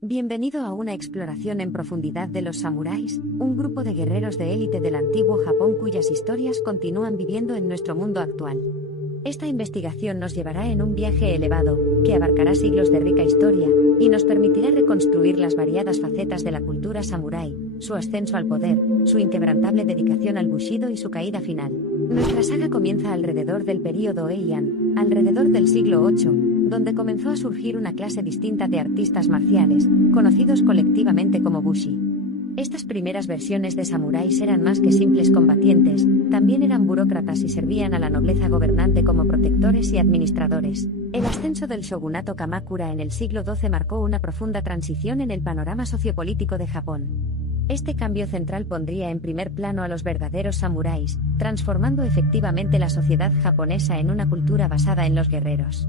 Bienvenido a una exploración en profundidad de los samuráis, un grupo de guerreros de élite del antiguo Japón cuyas historias continúan viviendo en nuestro mundo actual. Esta investigación nos llevará en un viaje elevado, que abarcará siglos de rica historia, y nos permitirá reconstruir las variadas facetas de la cultura samurái, su ascenso al poder, su inquebrantable dedicación al Bushido y su caída final. Nuestra saga comienza alrededor del período Heian, alrededor del siglo VIII, donde comenzó a surgir una clase distinta de artistas marciales, conocidos colectivamente como Bushi. Estas primeras versiones de samuráis eran más que simples combatientes, también eran burócratas y servían a la nobleza gobernante como protectores y administradores. El ascenso del shogunato Kamakura en el siglo XII marcó una profunda transición en el panorama sociopolítico de Japón. Este cambio central pondría en primer plano a los verdaderos samuráis, transformando efectivamente la sociedad japonesa en una cultura basada en los guerreros.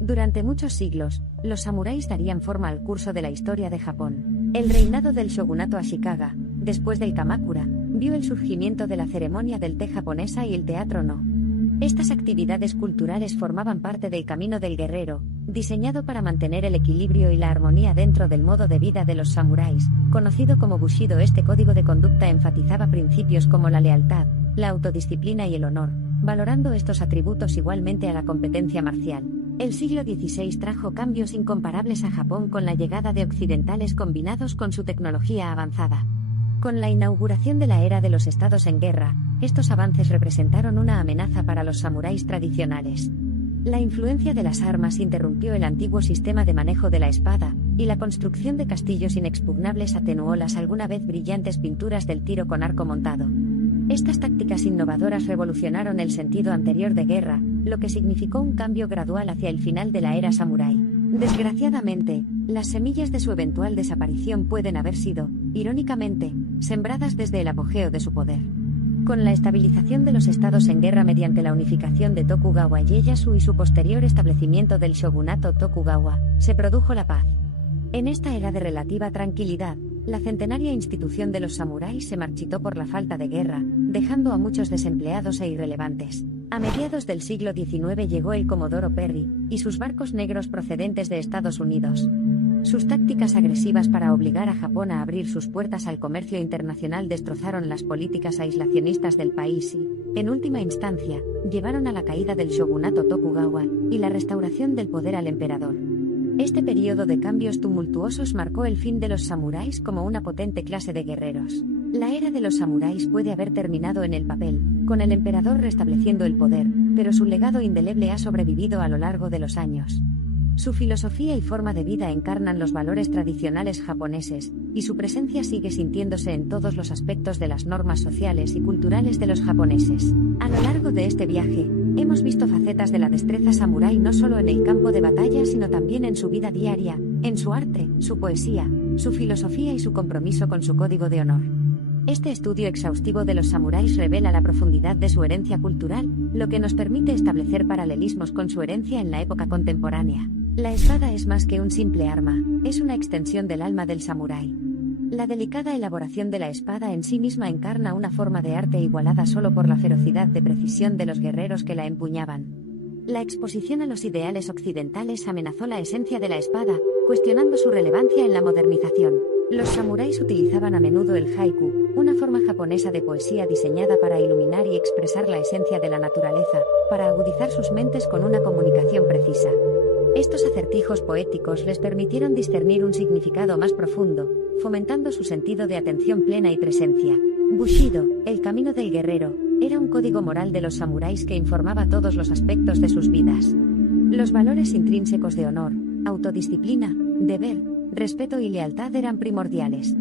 Durante muchos siglos, los samuráis darían forma al curso de la historia de Japón. El reinado del shogunato Ashikaga, después del Kamakura, vio el surgimiento de la ceremonia del té japonesa y el teatro no. Estas actividades culturales formaban parte del camino del guerrero, diseñado para mantener el equilibrio y la armonía dentro del modo de vida de los samuráis, conocido como Bushido. Este código de conducta enfatizaba principios como la lealtad, la autodisciplina y el honor, valorando estos atributos igualmente a la competencia marcial. El siglo XVI trajo cambios incomparables a Japón con la llegada de occidentales combinados con su tecnología avanzada. Con la inauguración de la era de los estados en guerra, estos avances representaron una amenaza para los samuráis tradicionales. La influencia de las armas interrumpió el antiguo sistema de manejo de la espada, y la construcción de castillos inexpugnables atenuó las alguna vez brillantes pinturas del tiro con arco montado. Estas tácticas innovadoras revolucionaron el sentido anterior de guerra, lo que significó un cambio gradual hacia el final de la era samurái. Desgraciadamente, las semillas de su eventual desaparición pueden haber sido, irónicamente, sembradas desde el apogeo de su poder. Con la estabilización de los estados en guerra mediante la unificación de Tokugawa Ieyasu y su posterior establecimiento del shogunato Tokugawa, se produjo la paz. En esta era de relativa tranquilidad, la centenaria institución de los samuráis se marchitó por la falta de guerra, dejando a muchos desempleados e irrelevantes. A mediados del siglo XIX llegó el Comodoro Perry, y sus barcos negros procedentes de Estados Unidos. Sus tácticas agresivas para obligar a Japón a abrir sus puertas al comercio internacional destrozaron las políticas aislacionistas del país y, en última instancia, llevaron a la caída del shogunato Tokugawa y la restauración del poder al emperador. Este periodo de cambios tumultuosos marcó el fin de los samuráis como una potente clase de guerreros. La era de los samuráis puede haber terminado en el papel, con el emperador restableciendo el poder, pero su legado indeleble ha sobrevivido a lo largo de los años. Su filosofía y forma de vida encarnan los valores tradicionales japoneses, y su presencia sigue sintiéndose en todos los aspectos de las normas sociales y culturales de los japoneses. A lo largo de este viaje, hemos visto facetas de la destreza samurái no solo en el campo de batalla sino también en su vida diaria, en su arte, su poesía, su filosofía y su compromiso con su código de honor. Este estudio exhaustivo de los samuráis revela la profundidad de su herencia cultural, lo que nos permite establecer paralelismos con su herencia en la época contemporánea. La espada es más que un simple arma, es una extensión del alma del samurái. La delicada elaboración de la espada en sí misma encarna una forma de arte igualada solo por la ferocidad de precisión de los guerreros que la empuñaban. La exposición a los ideales occidentales amenazó la esencia de la espada, cuestionando su relevancia en la modernización. Los samuráis utilizaban a menudo el haiku, una forma japonesa de poesía diseñada para iluminar y expresar la esencia de la naturaleza, para agudizar sus mentes con una comunicación precisa. Estos acertijos poéticos les permitieron discernir un significado más profundo, fomentando su sentido de atención plena y presencia. Bushido, el camino del guerrero, era un código moral de los samuráis que informaba todos los aspectos de sus vidas. Los valores intrínsecos de honor, autodisciplina, deber, respeto y lealtad eran primordiales.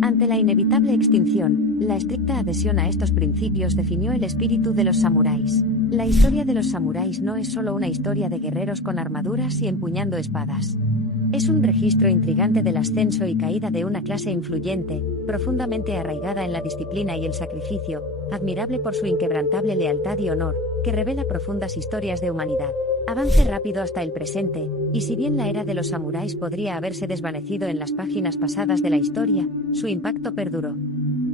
Ante la inevitable extinción, la estricta adhesión a estos principios definió el espíritu de los samuráis. La historia de los samuráis no es solo una historia de guerreros con armaduras y empuñando espadas. Es un registro intrigante del ascenso y caída de una clase influyente, profundamente arraigada en la disciplina y el sacrificio, admirable por su inquebrantable lealtad y honor, que revela profundas historias de humanidad. Avance rápido hasta el presente, y si bien la era de los samuráis podría haberse desvanecido en las páginas pasadas de la historia, su impacto perduró.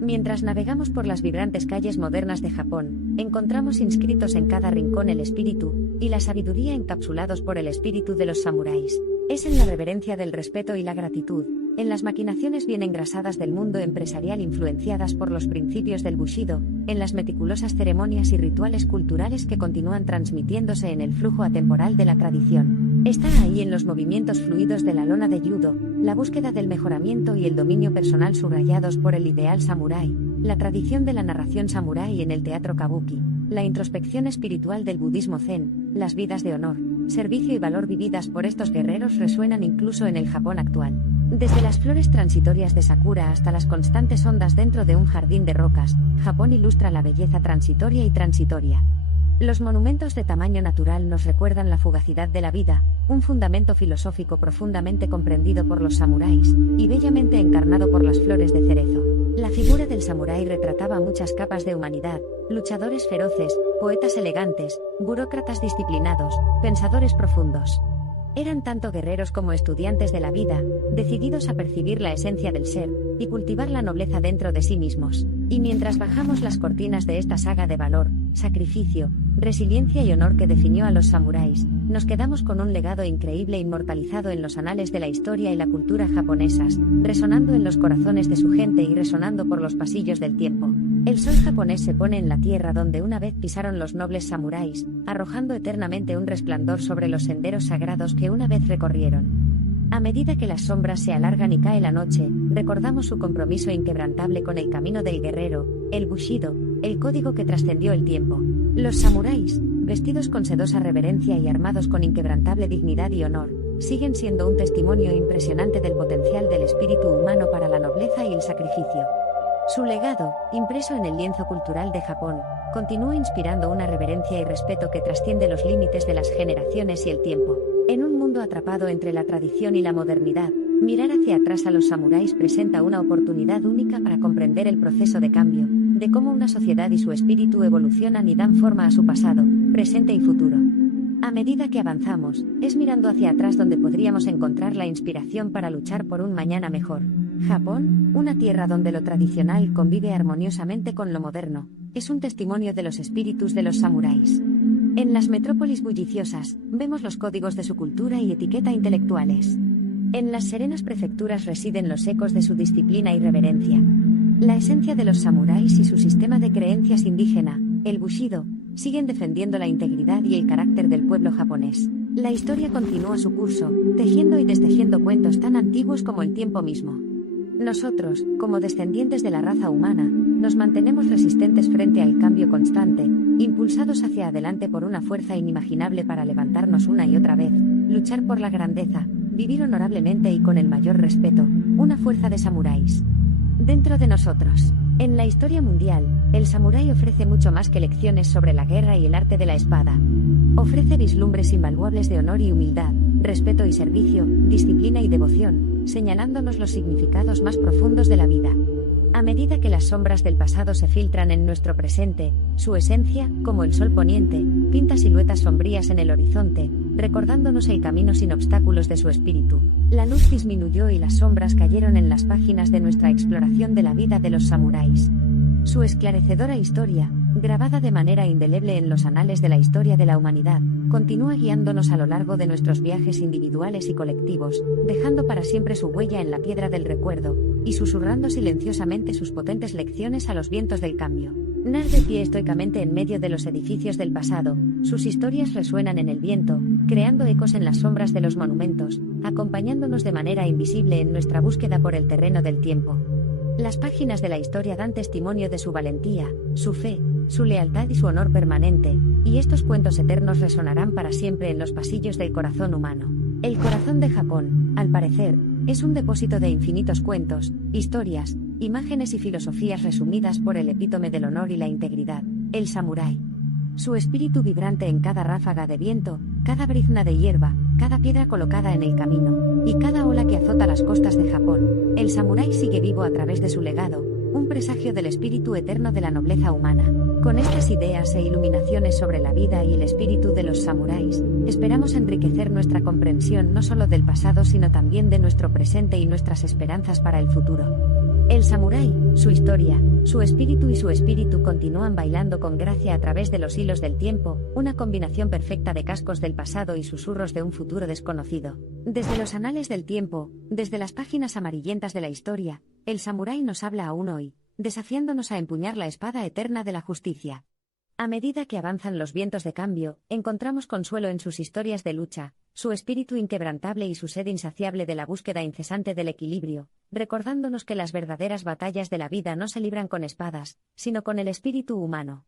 Mientras navegamos por las vibrantes calles modernas de Japón, encontramos inscritos en cada rincón el espíritu y la sabiduría encapsulados por el espíritu de los samuráis. Es en la reverencia del respeto y la gratitud, en las maquinaciones bien engrasadas del mundo empresarial influenciadas por los principios del Bushido, en las meticulosas ceremonias y rituales culturales que continúan transmitiéndose en el flujo atemporal de la tradición. Está ahí en los movimientos fluidos de la lona de judo, la búsqueda del mejoramiento y el dominio personal subrayados por el ideal samurái, la tradición de la narración samurái en el teatro kabuki, la introspección espiritual del budismo zen, las vidas de honor, servicio y valor vividas por estos guerreros resuenan incluso en el Japón actual. Desde las flores transitorias de Sakura hasta las constantes ondas dentro de un jardín de rocas, Japón ilustra la belleza transitoria y transitoria. Los monumentos de tamaño natural nos recuerdan la fugacidad de la vida, un fundamento filosófico profundamente comprendido por los samuráis, y bellamente encarnado por las flores de cerezo. La figura del samurái retrataba muchas capas de humanidad, luchadores feroces, poetas elegantes, burócratas disciplinados, pensadores profundos. Eran tanto guerreros como estudiantes de la vida, decididos a percibir la esencia del ser, y cultivar la nobleza dentro de sí mismos. Y mientras bajamos las cortinas de esta saga de valor, sacrificio, resiliencia y honor que definió a los samuráis, nos quedamos con un legado increíble inmortalizado en los anales de la historia y la cultura japonesas, resonando en los corazones de su gente y resonando por los pasillos del tiempo. El sol japonés se pone en la tierra donde una vez pisaron los nobles samuráis, arrojando eternamente un resplandor sobre los senderos sagrados que una vez recorrieron. A medida que las sombras se alargan y cae la noche, recordamos su compromiso inquebrantable con el camino del guerrero, el Bushido, el código que trascendió el tiempo. Los samuráis, vestidos con sedosa reverencia y armados con inquebrantable dignidad y honor, siguen siendo un testimonio impresionante del potencial del espíritu humano para la nobleza y el sacrificio. Su legado, impreso en el lienzo cultural de Japón, continúa inspirando una reverencia y respeto que trasciende los límites de las generaciones y el tiempo. En un mundo atrapado entre la tradición y la modernidad, mirar hacia atrás a los samuráis presenta una oportunidad única para comprender el proceso de cambio, de cómo una sociedad y su espíritu evolucionan y dan forma a su pasado, presente y futuro. A medida que avanzamos, es mirando hacia atrás donde podríamos encontrar la inspiración para luchar por un mañana mejor. Japón, una tierra donde lo tradicional convive armoniosamente con lo moderno, es un testimonio de los espíritus de los samuráis. En las metrópolis bulliciosas, vemos los códigos de su cultura y etiqueta intelectuales. En las serenas prefecturas residen los ecos de su disciplina y reverencia. La esencia de los samuráis y su sistema de creencias indígena, el Bushido, siguen defendiendo la integridad y el carácter del pueblo japonés. La historia continúa su curso, tejiendo y destejiendo cuentos tan antiguos como el tiempo mismo. Nosotros, como descendientes de la raza humana, nos mantenemos resistentes frente al cambio constante, impulsados hacia adelante por una fuerza inimaginable para levantarnos una y otra vez, luchar por la grandeza, vivir honorablemente y con el mayor respeto, una fuerza de samuráis. Dentro de nosotros. En la historia mundial, el samurái ofrece mucho más que lecciones sobre la guerra y el arte de la espada. Ofrece vislumbres invaluables de honor y humildad, respeto y servicio, disciplina y devoción, señalándonos los significados más profundos de la vida. A medida que las sombras del pasado se filtran en nuestro presente, su esencia, como el sol poniente, pinta siluetas sombrías en el horizonte, recordándonos el camino sin obstáculos de su espíritu. La luz disminuyó y las sombras cayeron en las páginas de nuestra exploración de la vida de los samuráis. Su esclarecedora historia, grabada de manera indeleble en los anales de la historia de la humanidad, continúa guiándonos a lo largo de nuestros viajes individuales y colectivos, dejando para siempre su huella en la piedra del recuerdo, y susurrando silenciosamente sus potentes lecciones a los vientos del cambio. Nar de pie estoicamente en medio de los edificios del pasado, sus historias resuenan en el viento, creando ecos en las sombras de los monumentos, acompañándonos de manera invisible en nuestra búsqueda por el terreno del tiempo. Las páginas de la historia dan testimonio de su valentía, su fe, su lealtad y su honor permanente, y estos cuentos eternos resonarán para siempre en los pasillos del corazón humano. El corazón de Japón, al parecer, es un depósito de infinitos cuentos, historias, imágenes y filosofías resumidas por el epítome del honor y la integridad, el samurái. Su espíritu vibrante en cada ráfaga de viento, cada brizna de hierba, cada piedra colocada en el camino, y cada ola que azota las costas de Japón, el samurái sigue vivo a través de su legado, un presagio del espíritu eterno de la nobleza humana. Con estas ideas e iluminaciones sobre la vida y el espíritu de los samuráis, esperamos enriquecer nuestra comprensión no solo del pasado sino también de nuestro presente y nuestras esperanzas para el futuro. El samurái, su historia, su espíritu y su espíritu continúan bailando con gracia a través de los hilos del tiempo, una combinación perfecta de cascos del pasado y susurros de un futuro desconocido. Desde los anales del tiempo, desde las páginas amarillentas de la historia, el samurái nos habla aún hoy, desafiándonos a empuñar la espada eterna de la justicia. A medida que avanzan los vientos de cambio, encontramos consuelo en sus historias de lucha, su espíritu inquebrantable y su sed insaciable de la búsqueda incesante del equilibrio, recordándonos que las verdaderas batallas de la vida no se libran con espadas, sino con el espíritu humano.